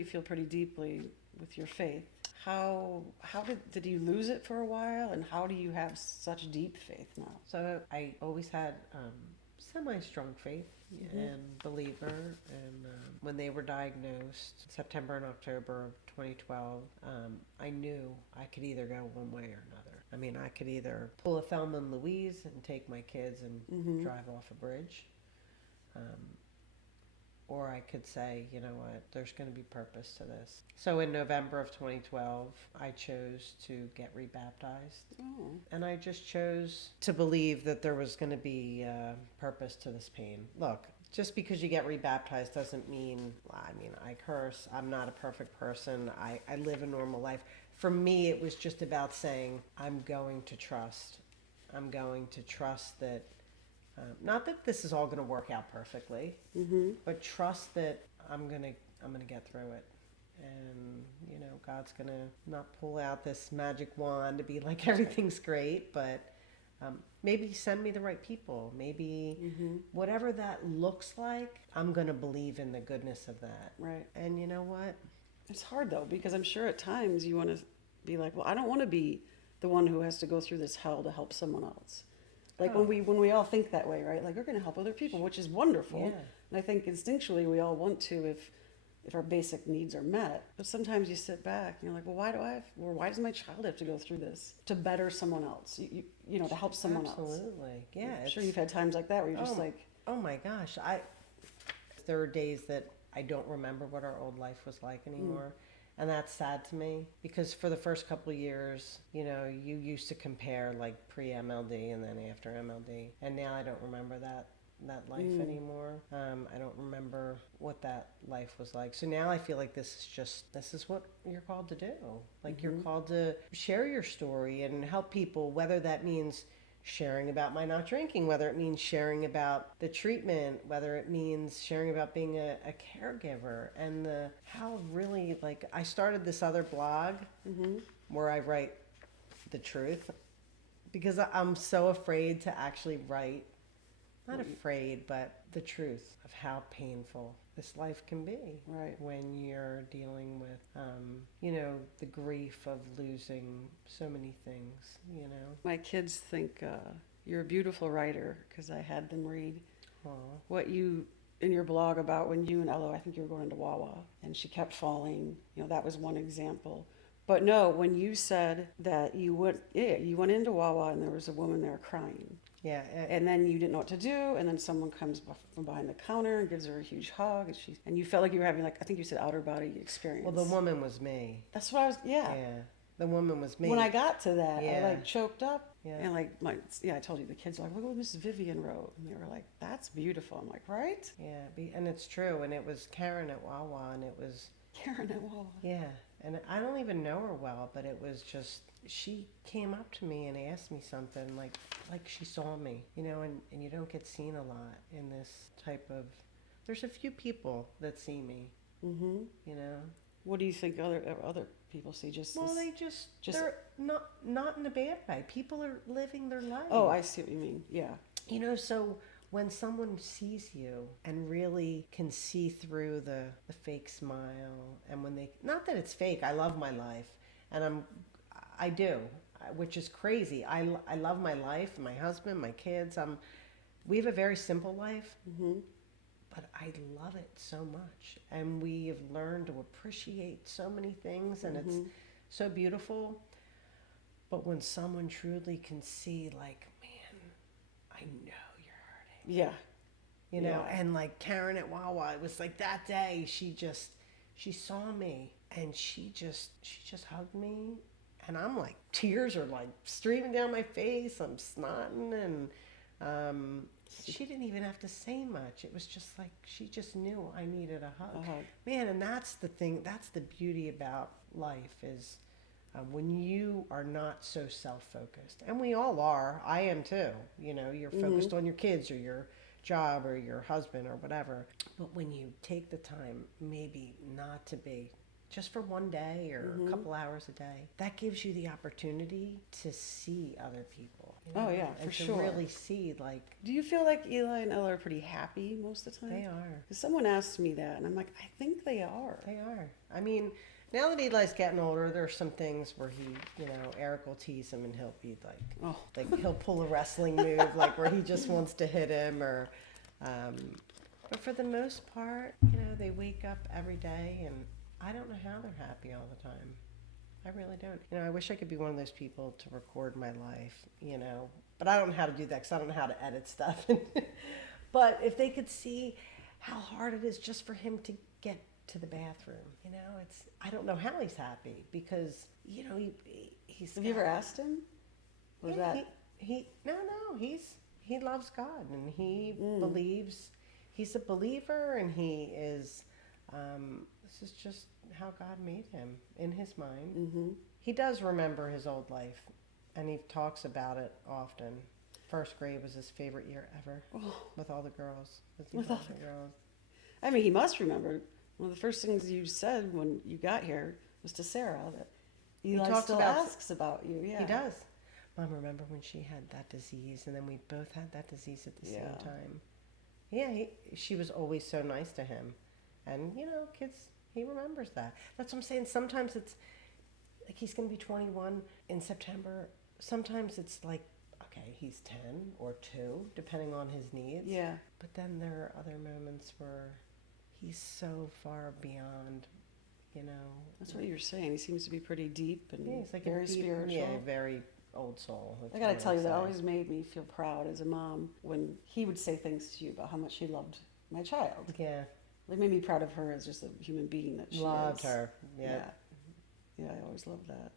you feel pretty deeply with your faith. How did you lose it for a while, and how do you have such deep faith now? So I always had semi-strong faith and believer, and when they were diagnosed, September and October of 2012, I knew I could either go one way or another. I mean, I could either pull a Thelma and Louise and take my kids and drive off a bridge, or I could say, you know what, there's going to be purpose to this. So in November of 2012, I chose to get rebaptized. Oh. And I just chose to believe that there was going to be purpose to this pain. Look, just because you get rebaptized doesn't mean, I curse. I'm not a perfect person. I live a normal life. For me, it was just about saying, I'm going to trust. I'm going to trust that not that this is all going to work out perfectly, but trust that I'm gonna get through it, and God's gonna not pull out this magic wand to be like everything's great, but maybe send me the right people. Maybe whatever that looks like, I'm gonna believe in the goodness of that. Right. And you know what? It's hard though, because I'm sure at times you want to be like, well, I don't want to be the one who has to go through this hell to help someone else. Like when we all think that way, right? Like we're going to help other people, which is wonderful. Yeah. And I think instinctually we all want to if our basic needs are met. But sometimes you sit back and you're like, well, why does my child have to go through this to better someone else? To help someone else. Absolutely. Yeah. I'm sure you've had times like that where you're just like, oh my gosh, there are days that I don't remember what our old life was like anymore. And that's sad to me, because for the first couple of years, you used to compare like pre-MLD and then after MLD. And now I don't remember that life anymore. I don't remember what that life was like. So now I feel like this is what you're called to do. Like you're called to share your story and help people, whether that means sharing about my not drinking, whether it means sharing about the treatment, whether it means sharing about being a caregiver, and how really, like, I started this other blog where I write the truth, because I'm so afraid to actually write, not afraid, but the truth of how painful this life can be. Right. When you're dealing with, the grief of losing so many things, My kids think you're a beautiful writer, because I had them read what you in your blog about when you and Ella, I think you were going into Wawa and she kept falling. That was one example. But no, when you said that you went into Wawa and there was a woman there crying. Yeah. And then you didn't know what to do, and then someone comes from behind the counter and gives her a huge hug, and you felt like you were having, like, I think you said outer body experience. Well, the woman was me. That's what I was. Yeah. The woman was me. When I got to that, Yeah. I like choked up, Yeah. and like I told you, the kids were like, look what Miss Vivian wrote, and they were like, that's beautiful. I'm like, right? Yeah, and it's true. And it was Karen at Wawa, and it was Karen at Wawa. Yeah, and I don't even know her well, but it was just, she came up to me and asked me something like she saw me, and you don't get seen a lot in this type of. There's a few people that see me. What do you think other people see? Well, they just they're not in a bad way. People are living their life. Oh, I see what you mean. Yeah. So when someone sees you and really can see through the fake smile, and when they, not that it's fake, I love my life, and I do, which is crazy. I love my life, my husband, my kids. We have a very simple life, but I love it so much, and we have learned to appreciate so many things, and it's so beautiful. But when someone truly can see, like, man, I know. Yeah. And like Karen at Wawa, it was like that day she saw me and she just hugged me, and I'm like, tears are like streaming down my face, I'm snotting, and she didn't even have to say much. It was just like she just knew I needed a hug. Man, and that's the thing, that's the beauty about life is when you are not so self-focused, and we all are. I am too. You're focused on your kids or your job or your husband or whatever. But when you take the time maybe not to be just for one day or a couple hours a day, that gives you the opportunity to see other people. Oh, yeah, and for to sure. really see, like, Do you feel like Eli and Ella are pretty happy most of the time? they are. Because someone asked me that, and I'm like, I think they are. They are. I mean, now that Eli's getting older, there's some things where he, Eric will tease him and he'll be Oh, like he'll pull a wrestling move, like where he just wants to hit him, or. But for the most part, they wake up every day, and I don't know how they're happy all the time. I really don't. I wish I could be one of those people to record my life, but I don't know how to do that because I don't know how to edit stuff. But if they could see how hard it is just for him to get to the bathroom, I don't know how he's happy because, he's. have you ever asked him? Was Yeah, that? he loves God, and he believes. He's a believer, and he is. This is just how God made him in his mind. Mm-hmm. He does remember his old life, and he talks about it often. First grade was his favorite year ever, with all the girls. With all the girls. I mean, he must remember. One of the first things you said when you got here was to Sarah that Eli still asks about you. Yeah, he does. Mom, remember when she had that disease, and then we both had that disease at the same time? Yeah, she was always so nice to him. And, kids, he remembers that. That's what I'm saying. Sometimes it's like he's going to be 21 in September. Sometimes it's like, okay, he's 10 or 2, depending on his needs. Yeah. But then there are other moments where he's so far beyond, That's what you're saying. He seems to be pretty deep and he's like very spiritual. Yeah, very old soul. I gotta tell you, that always made me feel proud as a mom when he would say things to you about how much he loved my child. Yeah. It made me proud of her as just a human being that she Loved is. her. Yeah. Yeah, I always loved that.